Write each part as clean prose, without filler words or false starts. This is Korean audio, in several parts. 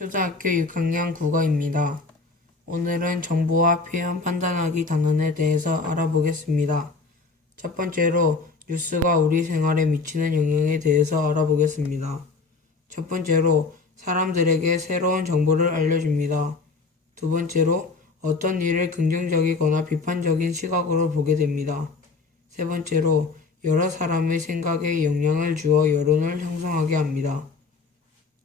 초등학교 6학년 국어입니다. 오늘은 정보와 표현 판단하기 단원에 대해서 알아보겠습니다. 첫 번째로 뉴스가 우리 생활에 미치는 영향에 대해서 알아보겠습니다. 첫 번째로 사람들에게 새로운 정보를 알려줍니다. 두 번째로 어떤 일을 긍정적이거나 비판적인 시각으로 보게 됩니다. 세 번째로 여러 사람의 생각에 영향을 주어 여론을 형성하게 합니다.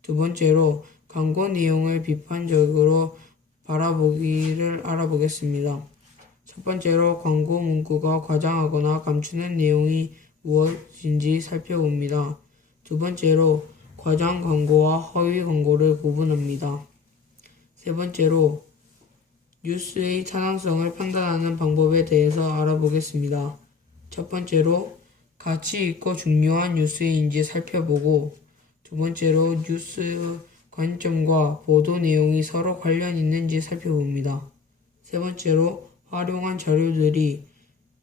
두 번째로 광고 내용을 비판적으로 바라보기를 알아보겠습니다. 첫 번째로 광고 문구가 과장하거나 감추는 내용이 무엇인지 살펴봅니다. 두 번째로 과장 광고와 허위 광고를 구분합니다. 세 번째로 뉴스의 타당성을 판단하는 방법에 대해서 알아보겠습니다. 첫 번째로 가치 있고 중요한 뉴스인지 살펴보고, 두 번째로 뉴스 관점과 보도 내용이 서로 관련 있는지 살펴봅니다. 세 번째로 활용한 자료들이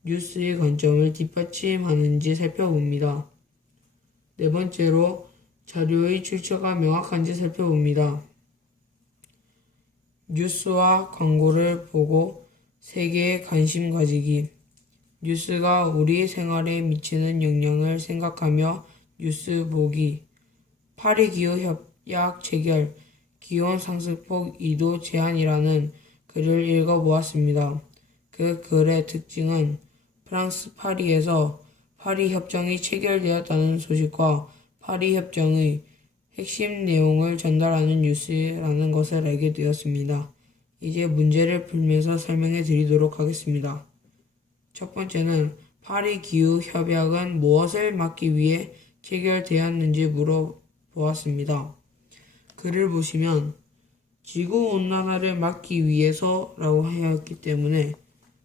뉴스의 관점을 뒷받침하는지 살펴봅니다. 네 번째로 자료의 출처가 명확한지 살펴봅니다. 뉴스와 광고를 보고 세계에 관심 가지기. 뉴스가 우리 생활에 미치는 영향을 생각하며 뉴스 보기. 파리기후 협약 체결, 기온 상승폭 2도 제한이라는 글을 읽어보았습니다. 그 글의 특징은 프랑스 파리에서 파리협정이 체결되었다는 소식과 파리협정의 핵심 내용을 전달하는 뉴스라는 것을 알게 되었습니다. 이제 문제를 풀면서 설명해 드리도록 하겠습니다. 첫 번째는 파리기후협약은 무엇을 막기 위해 체결되었는지 물어보았습니다. 글을 보시면 지구온난화를 막기 위해서라고 하였기 때문에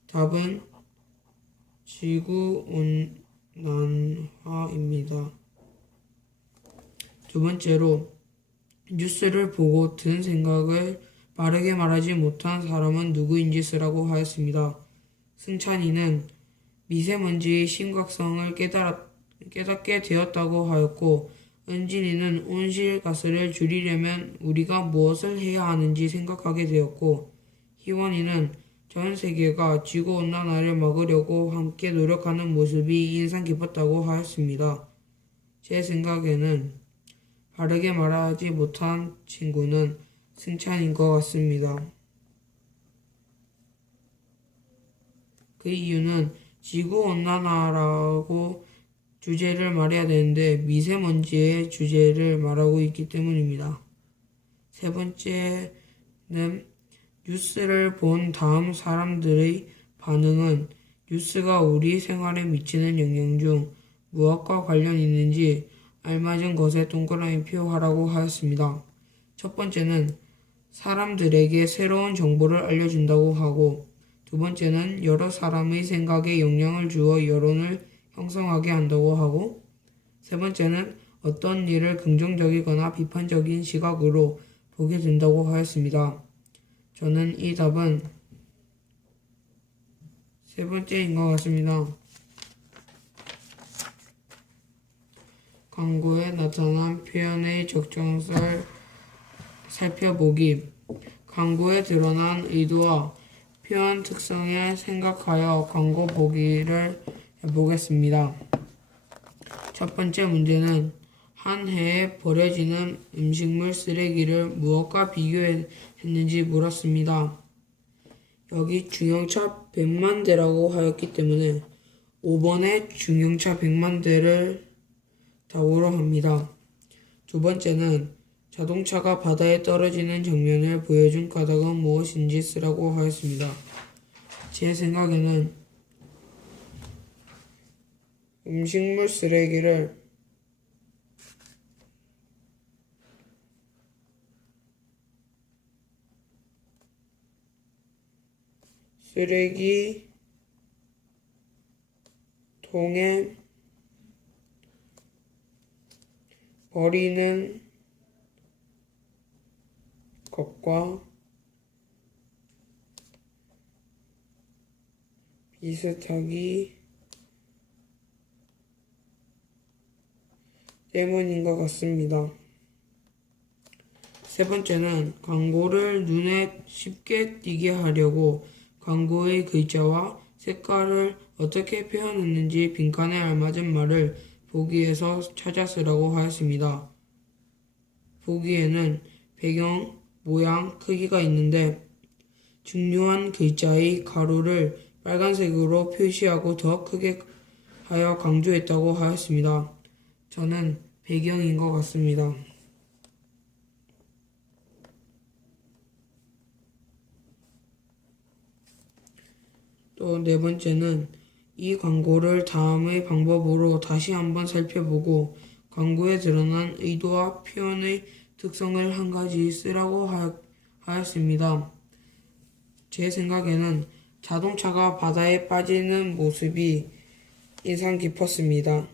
답은 지구온난화입니다. 두 번째로 뉴스를 보고 든 생각을 바르게 말하지 못한 사람은 누구인지 쓰라고 하였습니다. 승찬이는 미세먼지의 심각성을 깨닫게 되었다고 하였고, 은진이는 온실가스를 줄이려면 우리가 무엇을 해야 하는지 생각하게 되었고, 희원이는 전 세계가 지구온난화를 막으려고 함께 노력하는 모습이 인상 깊었다고 하였습니다. 제 생각에는 바르게 말하지 못한 친구는 승찬인 것 같습니다. 그 이유는 지구온난화라고 주제를 말해야 되는데 미세먼지의 주제를 말하고 있기 때문입니다. 세 번째는 뉴스를 본 다음 사람들의 반응은 뉴스가 우리 생활에 미치는 영향 중 무엇과 관련 있는지 알맞은 것에 동그라미 표하라고 하였습니다. 첫 번째는 사람들에게 새로운 정보를 알려준다고 하고, 두 번째는 여러 사람의 생각에 영향을 주어 여론을 형성하게 한다고 하고, 세 번째는 어떤 일을 긍정적이거나 비판적인 시각으로 보게 된다고 하였습니다. 저는 이 답은 세 번째인 것 같습니다. 광고에 나타난 표현의 적정성을 살펴보기. 광고에 드러난 의도와 표현 특성에 생각하여 광고 보기를 해보겠습니다. 첫 번째 문제는 한 해에 버려지는 음식물 쓰레기를 무엇과 비교했는지 물었습니다. 여기 중형차 100만 대라고 하였기 때문에 5번에 중형차 100만 대를 답으로 합니다. 두 번째는 자동차가 바다에 떨어지는 장면을 보여준 가닥은 무엇인지 쓰라고 하였습니다. 제 생각에는 음식물 쓰레기를 쓰레기통에 버리는 것과 비슷하기 때문인 것 같습니다. 세 번째는 광고를 눈에 쉽게 띄게 하려고 광고의 글자와 색깔을 어떻게 표현했는지 빈칸에 알맞은 말을 보기에서 찾아 쓰라고 하였습니다. 보기에는 배경, 모양, 크기가 있는데 중요한 글자의 가로를 빨간색으로 표시하고 더 크게 하여 강조했다고 하였습니다. 저는 배경인 것 같습니다. 또 네 번째는 이 광고를 다음의 방법으로 다시 한번 살펴보고 광고에 드러난 의도와 표현의 특성을 한 가지 쓰라고 하였습니다. 제 생각에는 자동차가 바다에 빠지는 모습이 인상 깊었습니다.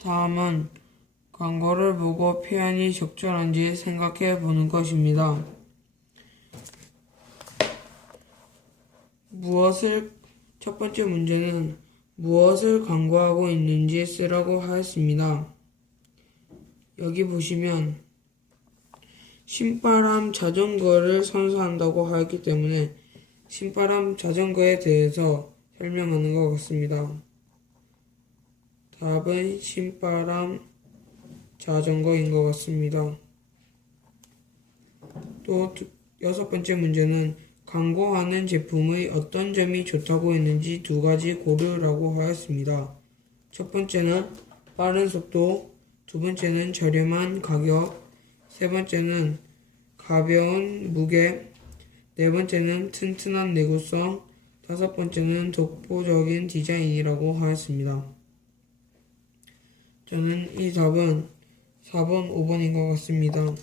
다음은 광고를 보고 표현이 적절한지 생각해 보는 것입니다. 첫 번째 문제는 무엇을 광고하고 있는지 쓰라고 하였습니다. 여기 보시면 신바람 자전거를 선사한다고 하였기 때문에 신바람 자전거에 대해서 설명하는 것 같습니다. 답은 신바람 자전거인 것 같습니다. 또 여섯 번째 문제는 광고하는 제품의 어떤 점이 좋다고 했는지 두 가지 고르라고 하였습니다. 첫 번째는 빠른 속도, 두 번째는 저렴한 가격, 세 번째는 가벼운 무게, 네 번째는 튼튼한 내구성, 다섯 번째는 독보적인 디자인이라고 하였습니다. 저는 이 답은 4번, 5번인 것 같습니다.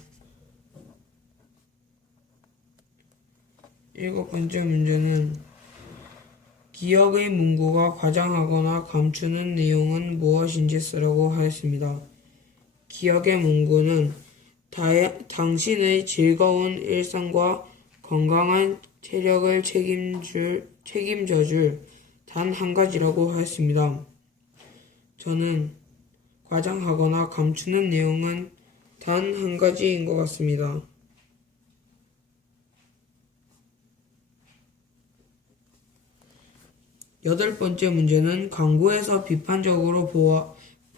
일곱 번째 문제는 기억의 문구가 과장하거나 감추는 내용은 무엇인지 쓰라고 하였습니다. 기억의 문구는 당신의 즐거운 일상과 건강한 체력을 책임져줄 단 한 가지라고 하였습니다. 저는 과장하거나 감추는 내용은 단 한 가지인 것 같습니다. 여덟 번째 문제는 광고에서 비판적으로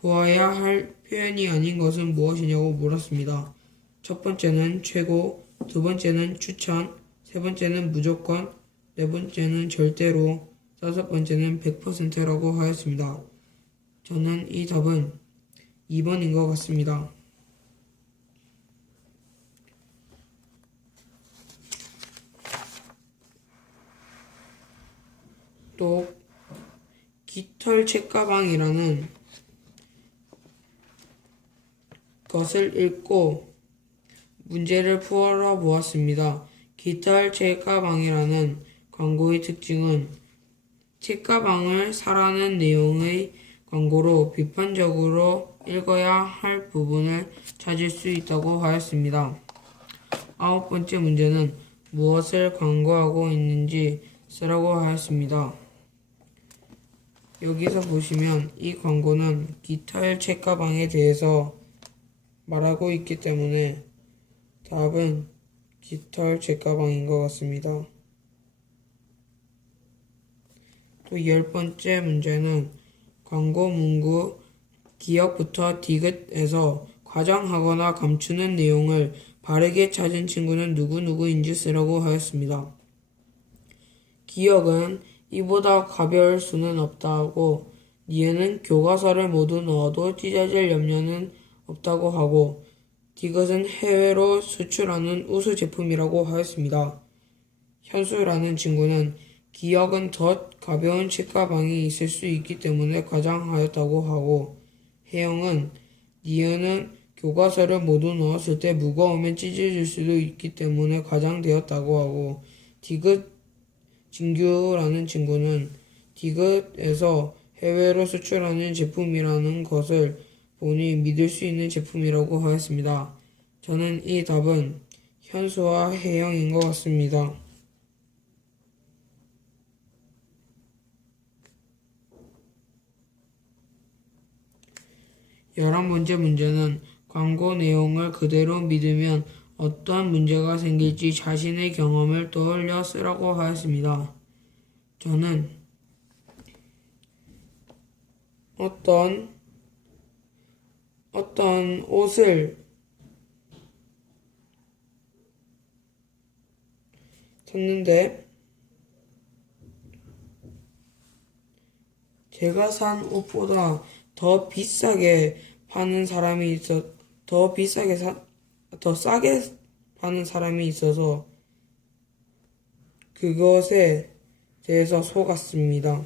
보아야 할 표현이 아닌 것은 무엇이냐고 물었습니다. 첫 번째는 최고, 두 번째는 추천, 세 번째는 무조건, 네 번째는 절대로, 다섯 번째는 100%라고 하였습니다. 저는 이 답은 2번인 것 같습니다. 또 깃털 책가방이라는 것을 읽고 문제를 풀어 보았습니다. 깃털 책가방이라는 광고의 특징은 책가방을 사라는 내용의 광고로 비판적으로 읽어야 할 부분을 찾을 수 있다고 하였습니다. 아홉 번째 문제는 무엇을 광고하고 있는지 쓰라고 하였습니다. 여기서 보시면 이 광고는 깃털 책가방에 대해서 말하고 있기 때문에 답은 깃털 책가방인 것 같습니다. 또 열 번째 문제는 광고 문구 기억부터 디귿에서 과장하거나 감추는 내용을 바르게 찾은 친구는 누구누구인지 쓰라고 하였습니다. 기억은 이보다 가벼울 수는 없다고 니에는 교과서를 모두 넣어도 찢어질 염려는 없다고 하고 디귿은 해외로 수출하는 우수 제품이라고 하였습니다. 현수라는 친구는 기억은 더 가벼운 책가방이 있을 수 있기 때문에 과장하였다고 하고 혜영은 니은은 교과서를 모두 넣었을 때 무거우면 찢어질 수도 있기 때문에 과장되었다고 하고 디귿 진규라는 친구는 디귿에서 해외로 수출하는 제품이라는 것을 보니 믿을 수 있는 제품이라고 하였습니다. 저는 이 답은 현수와 혜영인 것 같습니다. 11번째 문제는 광고 내용을 그대로 믿으면 어떤 문제가 생길지 자신의 경험을 떠올려 쓰라고 하였습니다. 저는 어떤 옷을 샀는데 제가 산 옷보다 더 비싸게 파는 사람이 더 싸게 파는 사람이 있어서 그것에 대해서 속았습니다.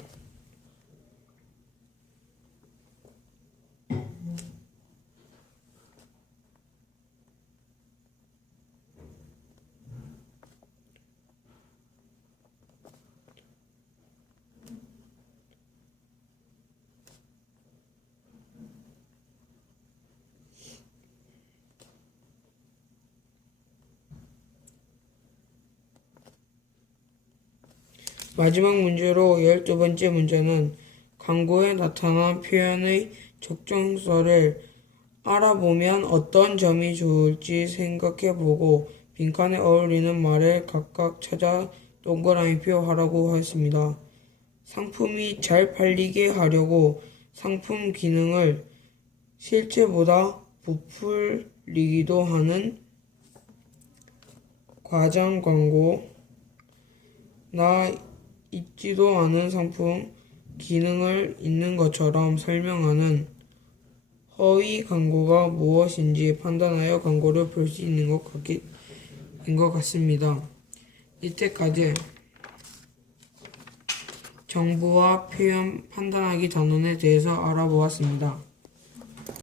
마지막 문제로 12번째 문제는 광고에 나타난 표현의 적정성을 알아보면 어떤 점이 좋을지 생각해보고 빈칸에 어울리는 말을 각각 찾아 동그라미표 하라고 하였습니다. 상품이 잘 팔리게 하려고 상품 기능을 실제보다 부풀리기도 하는 과장 광고, 나 있지도 않은 상품 기능을 있는 것처럼 설명하는 허위 광고가 무엇인지 판단하여 광고를 볼 수 있는 것 같습니다. 이때까지 정보와 표현 판단하기 단원에 대해서 알아보았습니다.